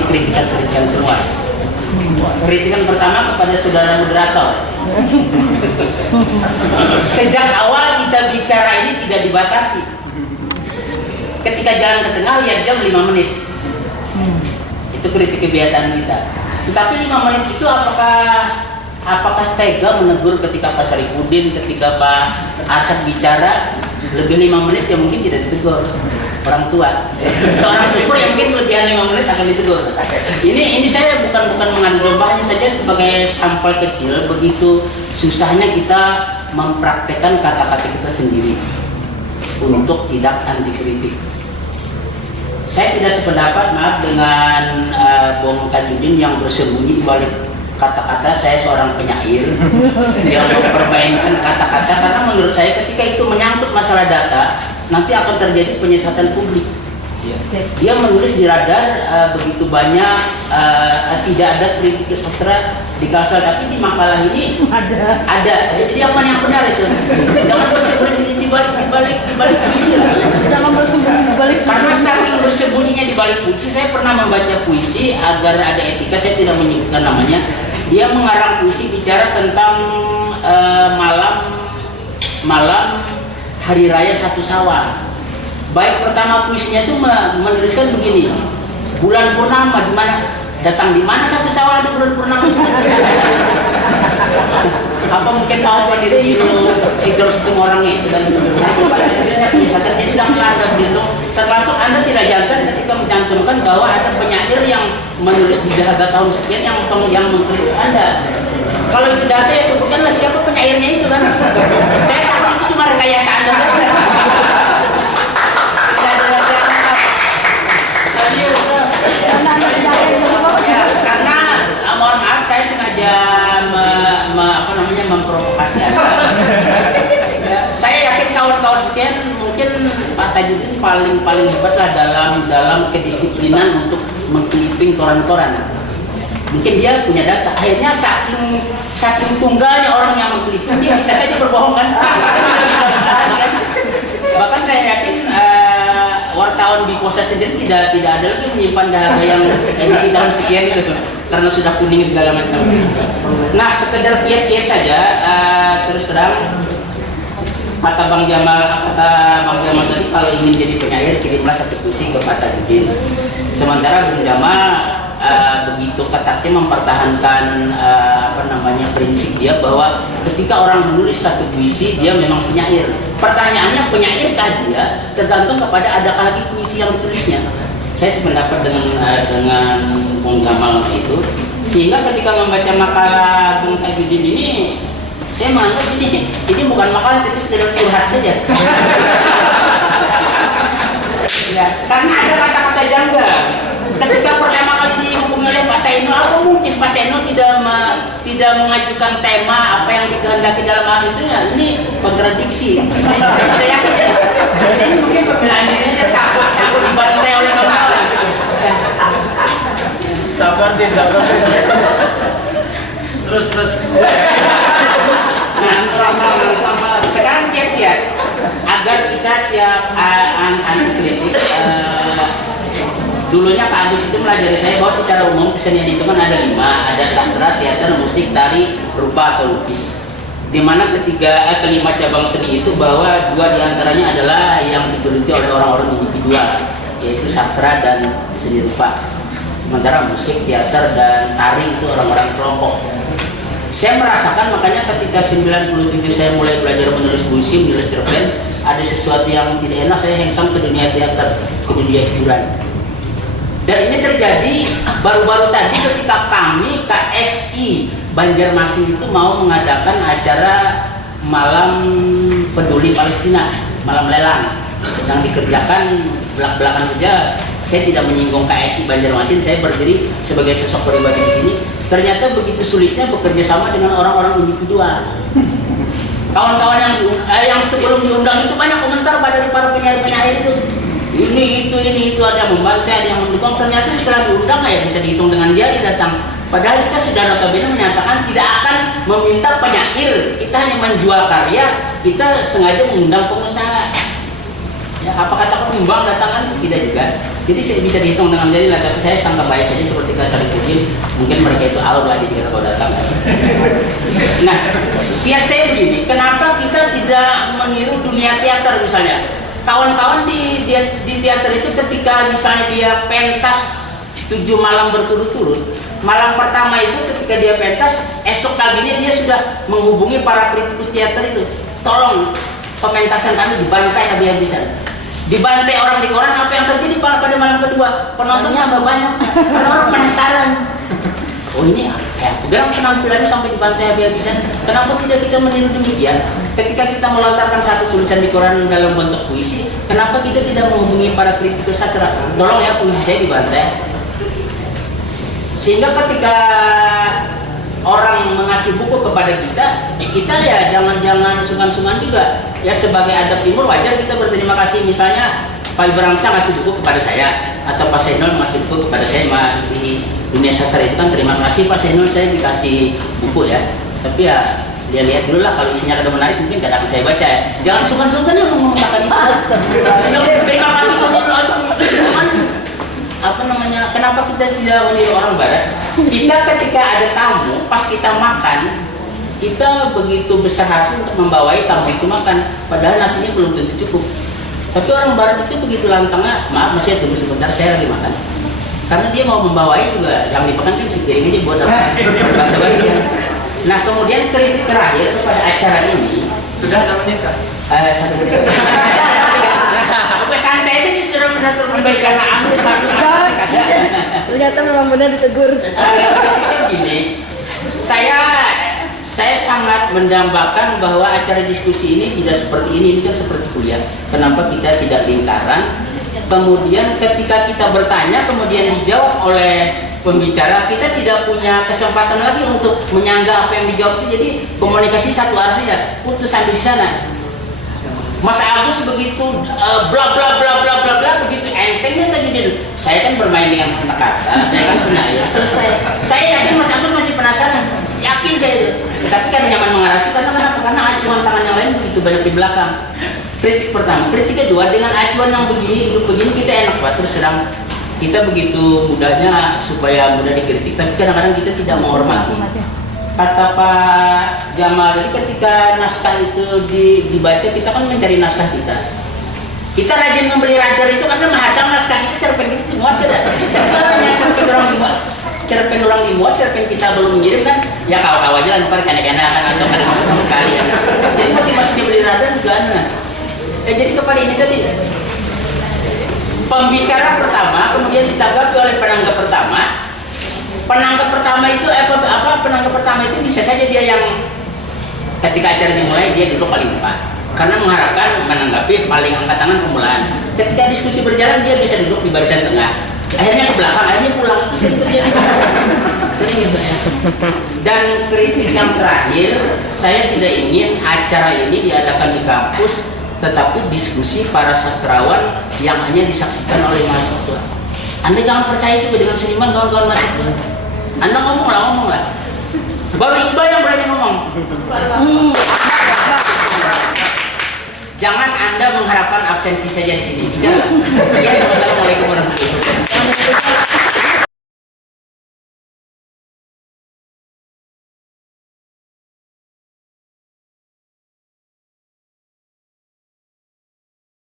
ini kritikan semua. Kritikan pertama kepada saudara moderator. Sejak awal kita bicara ini tidak dibatasi. Ketika jalan ke tengah lihat jam 5 menit. Itu kritik kebiasaan kita. Tetapi 5 menit itu apakah tega menegur ketika Pak Saripudin, ketika Pak Asad bicara lebih 5 menit ya mungkin tidak ditegur orang tua. Seorang syukur yang mungkin kelebihan 5 menit akan ditegur. Ini saya bukan mengadu domba, hanya saja sebagai sampel kecil begitu susahnya kita mempraktekkan kata-kata kita sendiri untuk tidak anti kritik. Saya tidak sependapat dengan Bung Tajudin yang bersembunyi di balik kata-kata saya seorang penyair yang mempermainkan kata-kata, karena menurut saya ketika itu menyangkut masalah data nanti akan terjadi penyesatan publik. Dia menulis di Radar begitu banyak tidak ada kritik sastra di Kalsel, tapi di makalah ini ada. Jadi yang mana yang benar itu? Jangan bersembunyi di balik puisi lah. Jangan bersembunyi di balik. Karena saking bersembunyinya di balik puisi, saya pernah membaca puisi agar ada etika, saya tidak menyebutkan namanya. Dia mengarang puisi bicara tentang malam hari raya 1 Syawal. Baik pertama puisinya itu menuliskan begini, bulan purnama di mana, datang di mana 1 Syawal di bulan purnama? Apa mungkin tahu Pak diri itu situ orang itu dan jadi janganlah Anda berlindung. Termasuk Anda tidak jantan ketika mencantumkan bahwa ada penyair yang menulis di dahaga tahun sekian yang mengkritik Anda. Kalau itu data ya sebutkanlah siapa penyairnya itu kan. Saya takut itu cuma rekayasa Anda saja. Karena mohon maaf saya sengaja memprovokasi Anda. Saya yakin kawan-kawan sekian mungkin Pak Tajudin paling hebatlah dalam kedisiplinan untuk mengkliping koran-koran. Mungkin dia punya data. Akhirnya saking tunggalnya orang yang mengkliping, dia bisa saja berbohong kan? Bisa kan? Bahkan saya yakin wartawan di Posa sendiri tidak ada lagi menyimpan dahaga yang edisi tahun sekian itu karena sudah kuning segala macam. Nah, sekedar kiat-kiat saja, terus terang kata Bang Jamal tadi, kalau ingin jadi penyair kirimlah satu puisi ke Pak Tajudin. Sementara Bung Jamal begitu ketatnya mempertahankan prinsip dia bahwa ketika orang menulis satu puisi dia memang penyair. Pertanyaannya, penyairkah dia? Tergantung kepada adakah lagi puisi yang ditulisnya. Saya sependapat dengan Bung Jamal itu, sehingga ketika membaca makalah Bung Tajudin ini, saya menganggap ini bukan makalah tapi sekedar curhat saja. Ya, karena ada kata-kata janggal. Ketika pertama kali dihubungi oleh Pak Seno, apa mungkin Pak Seno tidak mengajukan tema apa yang dikehendaki dalam hal itu? Ya, ini kontradiksi. Saya tidak yakin. Ini mungkin pembelaan dirinya takut dibantai oleh kawan-kawan. Ya. Sabar din. Terus. Nah, sekarang kiat-kiat agar kita siap anti kritik. Dulunya Pak Agus itu melajari saya bahwa secara umum kesenian itu kan ada 5, ada sastra, teater, musik, tari, rupa atau lukis. Dimana kelima cabang seni itu bahwa 2 diantaranya adalah yang digeluti oleh orang-orang individual, yaitu sastra dan seni rupa. Sementara musik, teater, dan tari itu orang-orang kelompok. Saya merasakan makanya ketika 97 saya mulai belajar menulis puisi, menulis cerpen, ada sesuatu yang tidak enak, saya hengkang ke dunia teater, ke dunia hiburan. Dan ini terjadi baru-baru tadi ketika kami KSI Banjarmasin itu mau mengadakan acara malam peduli Palestina, malam lelang yang dikerjakan belak-belakan saja. Saya tidak menyinggung KSI Banjarmasin, saya berdiri sebagai sosok pribadi di sini. Ternyata begitu sulitnya bekerja sama dengan orang-orang individual. Kawan-kawan yang sebelum diundang itu banyak komentar dari para penyair-penyair itu. Ini itu ada yang membantai, ada yang mendukung. Ternyata setelah diundang ya bisa dihitung dengan jari datang. Padahal kita sudah notabene menyatakan tidak akan meminta penyair, kita hanya menjual karya, kita sengaja mengundang pengusaha. Ya, apakah takut nyumbang datangan? Tidak juga. Jadi saya bisa dihitung dengan jari lah, tapi saya sangka baik saja seperti kata Kucing. Mungkin mereka itu out lah di kalau datang. Nah, kiat saya begini, kenapa kita tidak meniru dunia teater misalnya? Kawan-kawan di teater itu ketika misalnya dia pentas 7 malam berturut-turut, malam pertama itu ketika dia pentas, esok paginya dia sudah menghubungi para kritikus teater itu, tolong pementasan kami dibantai habis-habisan. Dibantai orang di koran, apa yang terjadi pada malam kedua? Penonton tambah banyak, karena orang penasaran. Oh ini ya, udah penampilannya sampai dibantai habis-habisan. Kenapa tidak kita meniru demikian? Ketika kita melontarkan satu tulisan di koran dalam bentuk puisi, kenapa kita tidak menghubungi para kritikus sastra? Tolong ya puisi saya dibantai. Sehingga ketika orang mengasih buku kepada kita ya jangan sungkan-sungkan juga. Ya sebagai adab timur wajar kita berterima kasih, misalnya Pak Ibrahim ngasih buku kepada saya atau Pak Senol ngasih buku kepada saya di dunia sastra itu kan terima kasih Pak Senol saya dikasih buku ya. Tapi ya dia lihat dulu lah, kalau isinya ada menarik mungkin gak akan saya baca ya. Jangan sungkan-sungkan ya mengatakan itu. Terima kasih Pak Senol. Apa namanya? Kenapa kita tidak meniru orang barat? Kita ketika ada tamu pas kita makan, kita begitu besar hati untuk membawai tamu itu makan, padahal nasinya belum tentu cukup. Tapi orang barat itu begitu lantangnya, maaf masih tunggu sebentar saya lagi makan. Karena dia mau membawai juga, yang dimakan kan si piring aja buat apa? Basa-basi ya. Nah kemudian kritik terakhir kepada acara ini Sudah namanya Kak? 1 menit. Santai saja sudah mengatur memberikan amat. Ternyata memang benar ditegur. Gini, saya sangat mendambakan bahwa acara diskusi ini tidak seperti ini kan seperti kuliah. Kenapa kita tidak lingkaran? Kemudian ketika kita bertanya, kemudian dijawab oleh pembicara, kita tidak punya kesempatan lagi untuk menyanggah apa yang dijawab itu. Jadi komunikasi satu arah saja, putus sampai di sana. Mas Agus begitu bla bla bla bla bla bla begitu entengnya tadi dia. Saya kan bermain dengan kata-kata, saya kan pernah ya selesai. Saya yakin Mas Agus masih penasaran, yakin saya itu. Tapi kan nyaman mengarasi karena acuan tangan yang lain begitu banyak di belakang. Kritik pertama, kritik kedua dengan acuan yang begini, duduk begini kita enak banget. Terus sedang kita begitu mudahnya supaya mudah dikritik, tapi kadang-kadang kita tidak menghormati. Kata Pak Jamal tadi ketika naskah itu dibaca, kita kan mencari naskah kita. Kita rajin membeli radar itu karena menghadang naskah kita, cerpen kita dimuat tidak. Tapi kalau yang cerpen orang dimuat, cerpen kita belum mengirim kan, ya kau-kau aja lah, bukan kena-kena atau kena sama sekali ya. Jadi motivasi dibeli radar juga ada. Jadi kepada ini tadi, pembicara pertama kemudian ditanggapi oleh penanggap pertama. Penanggap pertama itu penanggap pertama itu bisa saja dia yang ketika acara dimulai dia duduk paling depan karena mengharapkan menanggapi paling angkat tangan permulaan. Ketika diskusi berjalan dia bisa duduk di barisan tengah, akhirnya ke belakang, akhirnya pulang. Itu sering terjadi. Dan kritik yang terakhir, saya tidak ingin acara ini diadakan di kampus, tetapi diskusi para sastrawan yang hanya disaksikan oleh mahasiswa. Anda jangan percaya juga dengan seniman kawan-kawan mahasiswa. Anda ngomong lah. Baru Iqbal yang berani ngomong. Jangan Anda mengharapkan absensi saja di sini. Bicara. Assalamualaikum warahmatullahi wabarakatuh.